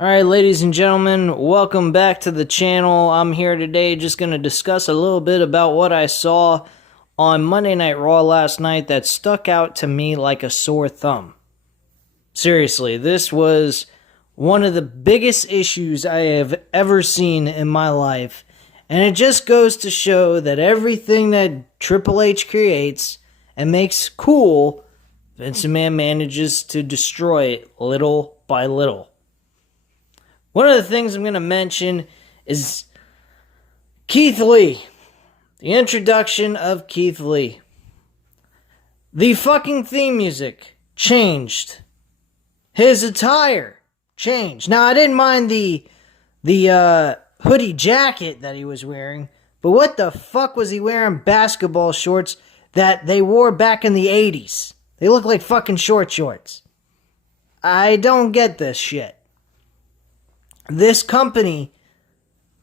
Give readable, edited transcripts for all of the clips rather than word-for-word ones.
Alright, ladies and gentlemen, welcome back to the channel. I'm here today just going to discuss a little bit about what I saw on Monday Night Raw last night that stuck out to me like a sore thumb. Seriously, this was one of the biggest issues I have ever seen in my life, and it just goes to show that everything that Triple H creates and makes cool, Vince McMahon manages to destroy it little by little. One of the things I'm going to mention is Keith Lee. The introduction of Keith Lee. The fucking theme music changed. His attire changed. Now, I didn't mind the hoodie jacket that he was wearing, but what the fuck was he wearing basketball shorts that they wore back in the 80s? They look like fucking short shorts. I don't get this shit. This company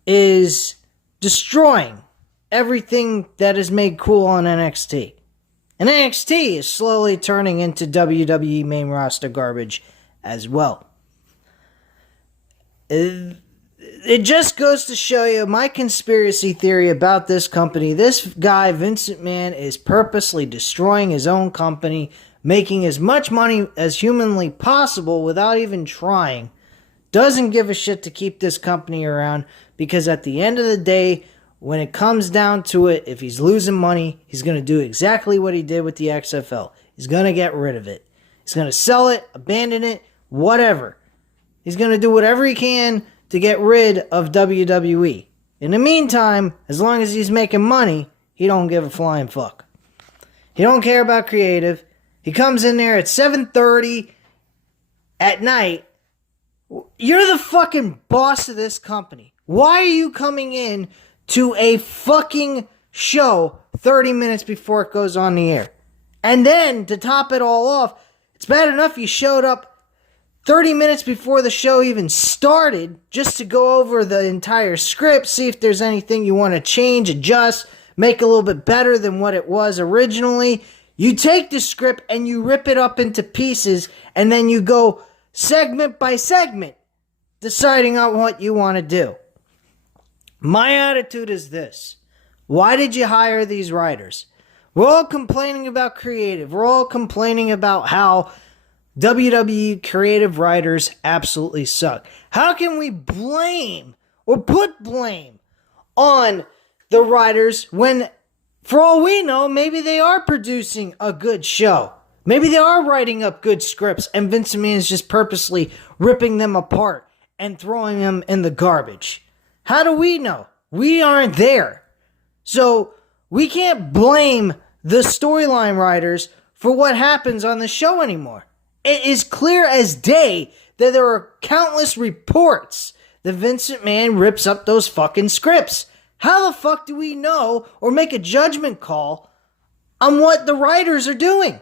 is destroying everything that is made cool on NXT. And NXT is slowly turning into WWE main roster garbage as well. It just goes to show you my conspiracy theory about this company. This guy, Vince McMahon, is purposely destroying his own company, making as much money as humanly possible without even trying. Doesn't give a shit to keep this company around, because at the end of the day, when it comes down to it, if he's losing money, he's going to do exactly what he did with the XFL. He's going to get rid of it. He's going to sell it, abandon it, whatever. He's going to do whatever he can to get rid of WWE. In the meantime, as long as he's making money, he don't give a flying fuck. He don't care about creative. He comes in there at 7:30 at night. You're the fucking boss of this company. Why are you coming in to a fucking show 30 minutes before it goes on the air? And then, to top it all off, it's bad enough you showed up 30 minutes before the show even started just to go over the entire script, see if there's anything you want to change, adjust, make a little bit better than what it was originally. You take the script and you rip it up into pieces, and then you go segment by segment, deciding on what you want to do. My attitude is this. Why did you hire these writers? We're all complaining about creative. We're all complaining about how WWE creative writers absolutely suck. How can we blame or put blame on the writers when, for all we know, maybe they are producing a good show? Maybe they are writing up good scripts and Vince McMahon is just purposely ripping them apart and throwing them in the garbage. How do we know? We aren't there. So we can't blame the storyline writers for what happens on the show anymore. It is clear as day that there are countless reports that Vince McMahon rips up those fucking scripts. How the fuck do we know or make a judgment call on what the writers are doing?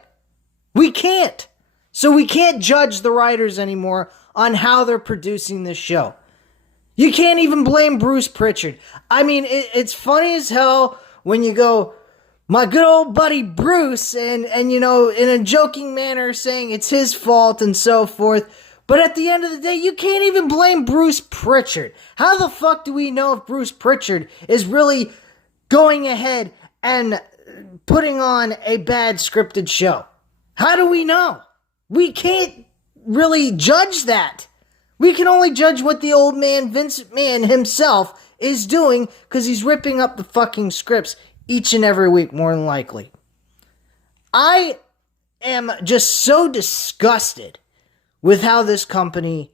We can't. So we can't judge the writers anymore on how they're producing this show. You can't even blame Bruce Pritchard. I mean, it's funny as hell when you go, my good old buddy Bruce, and you know, in a joking manner saying it's his fault and so forth. But at the end of the day, you can't even blame Bruce Pritchard. How the fuck do we know if Bruce Pritchard is really going ahead and putting on a bad scripted show? How do we know? We can't really judge that. We can only judge what the old man Vince McMahon himself is doing, because he's ripping up the fucking scripts each and every week, more than likely. I am just so disgusted with how this company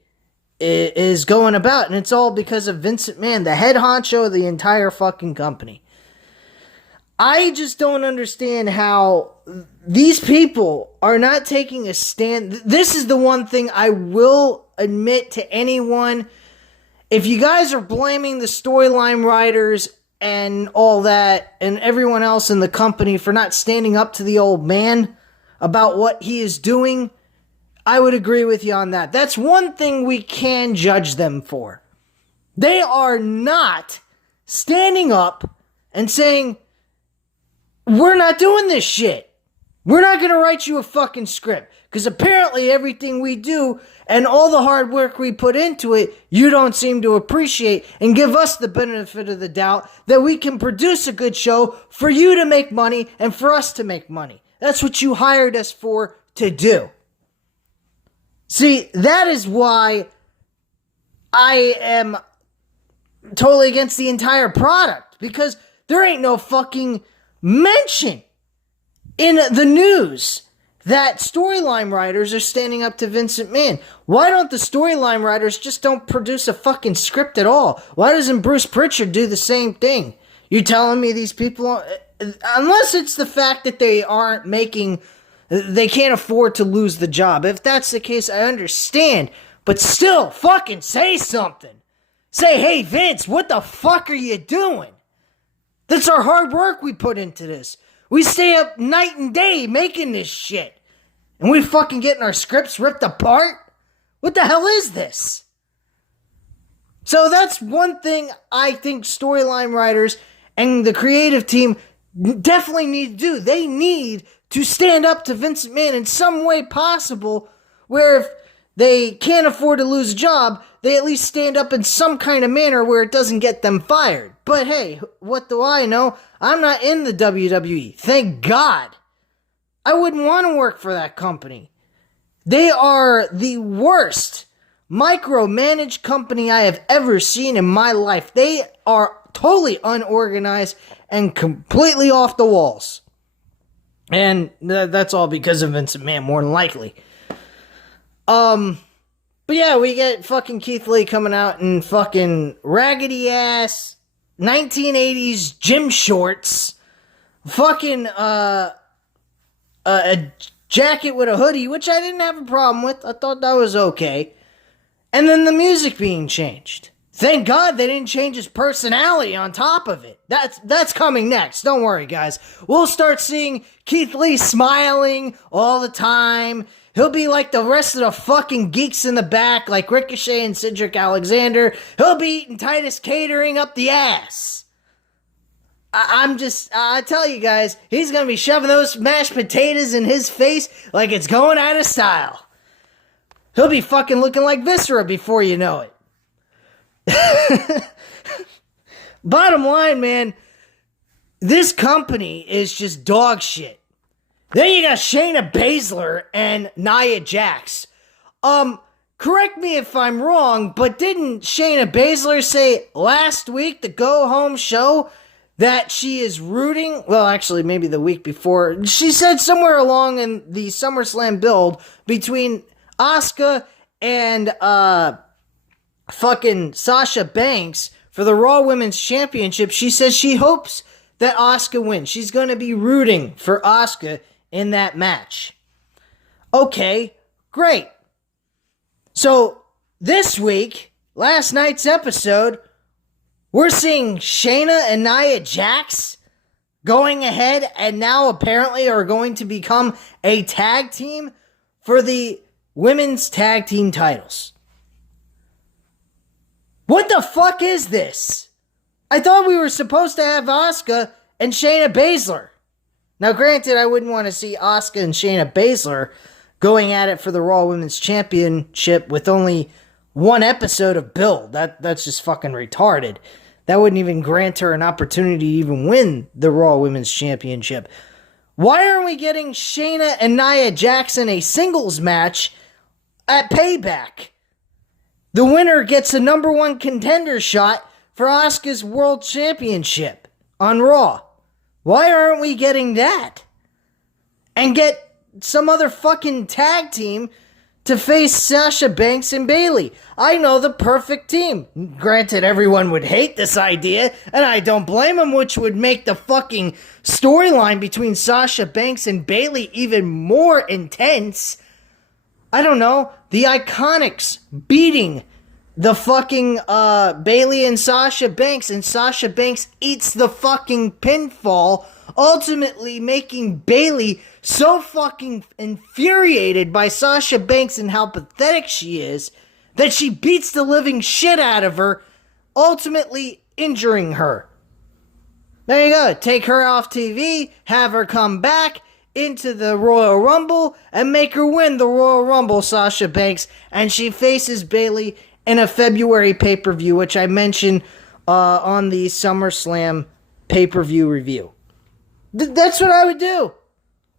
is going about, and it's all because of Vince McMahon, the head honcho of the entire fucking company. I just don't understand how these people are not taking a stand. This is the one thing I will admit to anyone. If you guys are blaming the storyline writers and all that and everyone else in the company for not standing up to the old man about what he is doing, I would agree with you on that. That's one thing we can judge them for. They are not standing up and saying, we're not doing this shit. We're not going to write you a fucking script, because apparently everything we do and all the hard work we put into it, you don't seem to appreciate and give us the benefit of the doubt that we can produce a good show for you to make money and for us to make money. That's what you hired us for to do. See, that is why I am totally against the entire product, because there ain't no fucking mention in the news that storyline writers are standing up to Vince McMahon. Why don't the storyline writers just don't produce a fucking script at all? Why doesn't Bruce Pritchard do the same thing? You telling me these people, unless it's the fact that they can't afford to lose the job. If that's the case, I understand. But still, fucking say something. Say, hey, Vince, what the fuck are you doing? That's our hard work we put into this. We stay up night and day making this shit. And we fucking getting our scripts ripped apart? What the hell is this? So that's one thing I think storyline writers and the creative team definitely need to do. They need to stand up to Vince McMahon in some way possible, where if they can't afford to lose a job, they at least stand up in some kind of manner where it doesn't get them fired. But hey, what do I know? I'm not in the WWE. Thank God. I wouldn't want to work for that company. They are the worst micromanaged company I have ever seen in my life. They are totally unorganized and completely off the walls. And that's all because of Vince McMahon, more than likely. But yeah, we get fucking Keith Lee coming out in fucking raggedy ass 1980s gym shorts, fucking a jacket with a hoodie, which I didn't have a problem with. I thought that was okay. And then the music being changed. Thank God they didn't change his personality on top of it. That's coming next. Don't worry, guys. We'll start seeing Keith Lee smiling all the time. He'll be like the rest of the fucking geeks in the back, like Ricochet and Cedric Alexander. He'll be eating Titus Catering up the ass. I tell you guys, he's gonna be shoving those mashed potatoes in his face like it's going out of style. He'll be fucking looking like Viscera before you know it. Bottom line, man, this company is just dog shit. Then you got Shayna Baszler and Nia Jax. Correct me if I'm wrong, but didn't Shayna Baszler say last week, the go-home show, that she is rooting? Well, actually, maybe the week before. She said somewhere along in the SummerSlam build between Asuka and fucking Sasha Banks for the Raw Women's Championship. She says she hopes that Asuka wins. She's going to be rooting for Asuka in that match. Okay, great. So, this week, last night's episode, we're seeing Shayna and Nia Jax going ahead and now apparently are going to become a tag team for the women's tag team titles. What the fuck is this? I thought we were supposed to have Asuka and Shayna Baszler. Now, granted, I wouldn't want to see Asuka and Shayna Baszler going at it for the Raw Women's Championship with only one episode of build. That's just fucking retarded. That wouldn't even grant her an opportunity to even win the Raw Women's Championship. Why aren't we getting Shayna and Nia Jax in a singles match at Payback? The winner gets a number one contender shot for Asuka's World Championship on Raw. Why aren't we getting that? And get some other fucking tag team to face Sasha Banks and Bayley. I know the perfect team. Granted, everyone would hate this idea, and I don't blame them, which would make the fucking storyline between Sasha Banks and Bayley even more intense. I don't know, the Iconics beating the fucking Bayley and Sasha Banks eats the fucking pinfall, ultimately making Bayley so fucking infuriated by Sasha Banks and how pathetic she is that she beats the living shit out of her, ultimately injuring her. There you go. Take her off TV, have her come back. into the Royal Rumble and make her win the Royal Rumble, Sasha Banks, and she faces Bayley in a February pay-per-view, which I mentioned on the SummerSlam pay-per-view review. That's what I would do.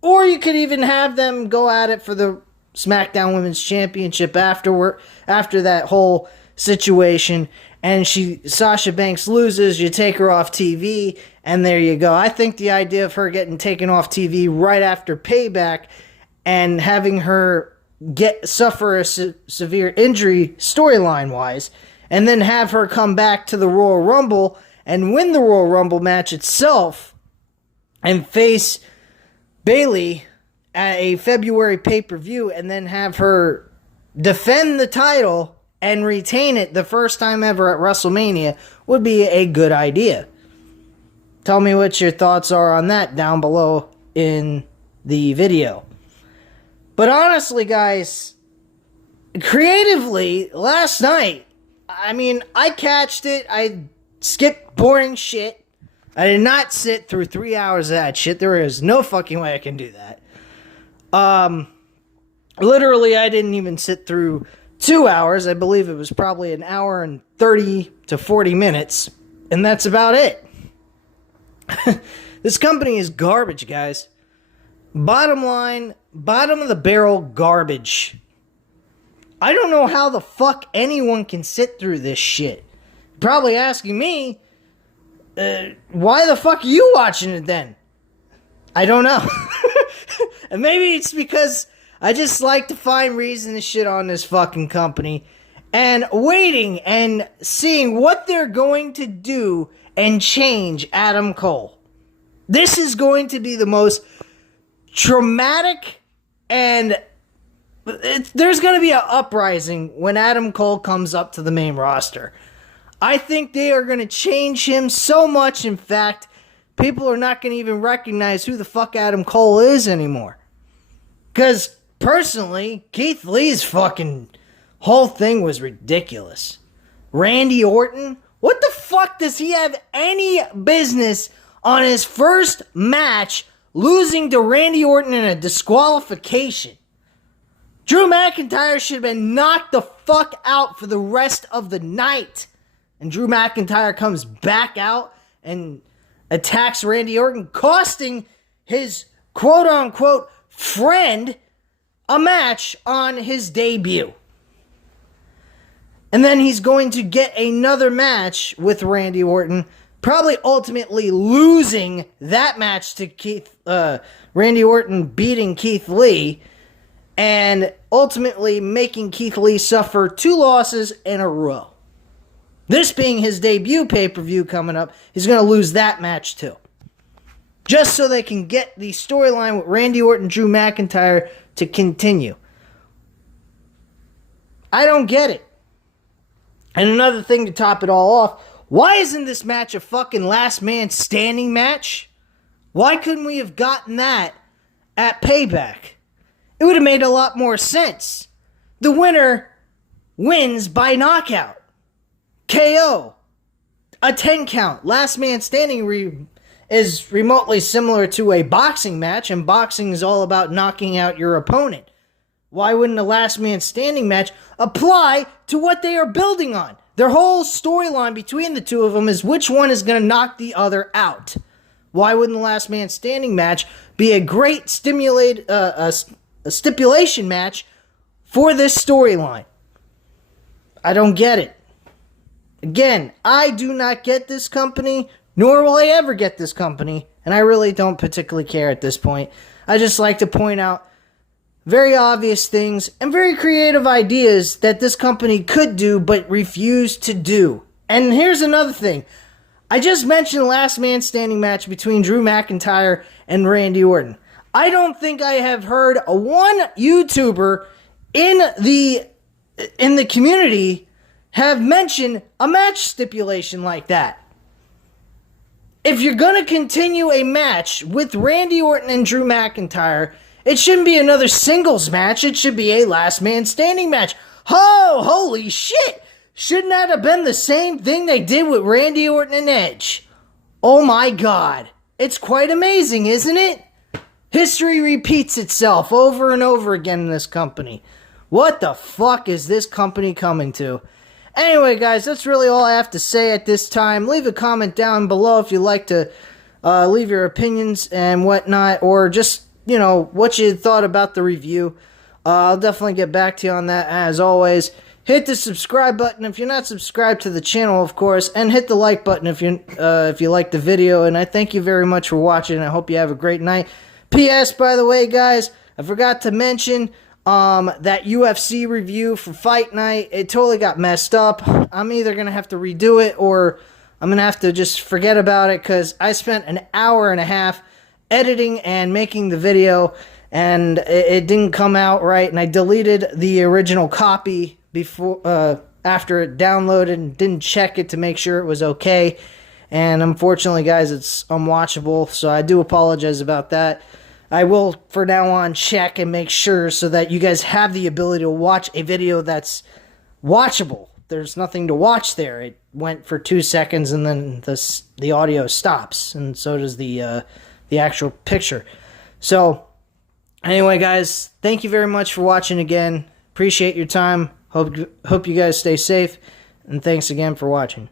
Or you could even have them go at it for the SmackDown Women's Championship after that whole situation, and Sasha Banks loses, you take her off TV, and there you go. I think the idea of her getting taken off TV right after Payback and having her suffer a severe injury storyline-wise, and then have her come back to the Royal Rumble and win the Royal Rumble match itself and face Bayley at a February pay-per-view, and then have her defend the title and retain it the first time ever at WrestleMania would be a good idea. Tell me what your thoughts are on that down below in the video. But honestly, guys, creatively, last night, I mean, I catched it. I skipped boring shit. I did not sit through 3 hours of that shit. There is no fucking way I can do that. Literally, I didn't even sit through 2 hours. I believe it was probably an hour and 30 to 40 minutes. And that's about it. This company is garbage, guys. Bottom line, bottom of the barrel garbage. I don't know how the fuck anyone can sit through this shit. Probably asking me, why the fuck are you watching it then? I don't know. And maybe it's because I just like to find reason to shit on this fucking company and waiting and seeing what they're going to do and change Adam Cole. This is going to be the most traumatic, and there's going to be an uprising when Adam Cole comes up to the main roster. I think they are going to change him so much, in fact, people are not going to even recognize who the fuck Adam Cole is anymore. Because, personally, Keith Lee's fucking whole thing was ridiculous. Randy Orton? What the fuck does he have any business on his first match losing to Randy Orton in a disqualification? Drew McIntyre should have been knocked the fuck out for the rest of the night. And Drew McIntyre comes back out and attacks Randy Orton, costing his quote-unquote friend a match on his debut. And then he's going to get another match with Randy Orton, probably ultimately losing that match to Randy Orton beating Keith Lee, and ultimately making Keith Lee suffer 2 losses in a row. This being his debut pay-per-view coming up, he's going to lose that match too. Just so they can get the storyline with Randy Orton, Drew McIntyre to continue. I don't get it. And another thing to top it all off, why isn't this match a fucking last man standing match? Why couldn't we have gotten that at Payback? It would have made a lot more sense. The winner wins by knockout. KO. A 10 count. Last man standing is remotely similar to a boxing match, and boxing is all about knocking out your opponent. Why wouldn't a last man standing match apply to what they are building on? Their whole storyline between the two of them is which one is going to knock the other out. Why wouldn't the last man standing match be a great a stipulation match for this storyline? I don't get it. Again, I do not get this company, nor will I ever get this company, and I really don't particularly care at this point. I just like to point out very obvious things and very creative ideas that this company could do but refuse to do. And here's another thing. I just mentioned the last man standing match between Drew McIntyre and Randy Orton. I don't think I have heard one YouTuber in the community have mentioned a match stipulation like that. If you're going to continue a match with Randy Orton and Drew McIntyre, it shouldn't be another singles match. It should be a last man standing match. Oh, holy shit. Shouldn't that have been the same thing they did with Randy Orton and Edge? Oh my God. It's quite amazing, isn't it? History repeats itself over and over again in this company. What the fuck is this company coming to? Anyway, guys, that's really all I have to say at this time. Leave a comment down below if you'd like to leave your opinions and whatnot, or just, what you thought about the review. I'll definitely get back to you on that, as always. Hit the subscribe button if you're not subscribed to the channel, of course, and hit the like button if you like the video. And I thank you very much for watching. I hope you have a great night. P.S. By the way, guys, I forgot to mention that UFC review for Fight Night. It totally got messed up. I'm either gonna have to redo it or I'm gonna have to just forget about it, because I spent an hour and a half editing and making the video, and it didn't come out right, and I deleted the original copy before after it downloaded and didn't check it to make sure it was okay. And unfortunately, guys, it's unwatchable, so I do apologize about that. I will, for now on, check and make sure so that you guys have the ability to watch a video that's watchable. There's nothing to watch there. It went for 2 seconds and then the audio stops, and so does the actual picture. So, anyway, guys, thank you very much for watching again. Appreciate your time. Hope you guys stay safe, and thanks again for watching.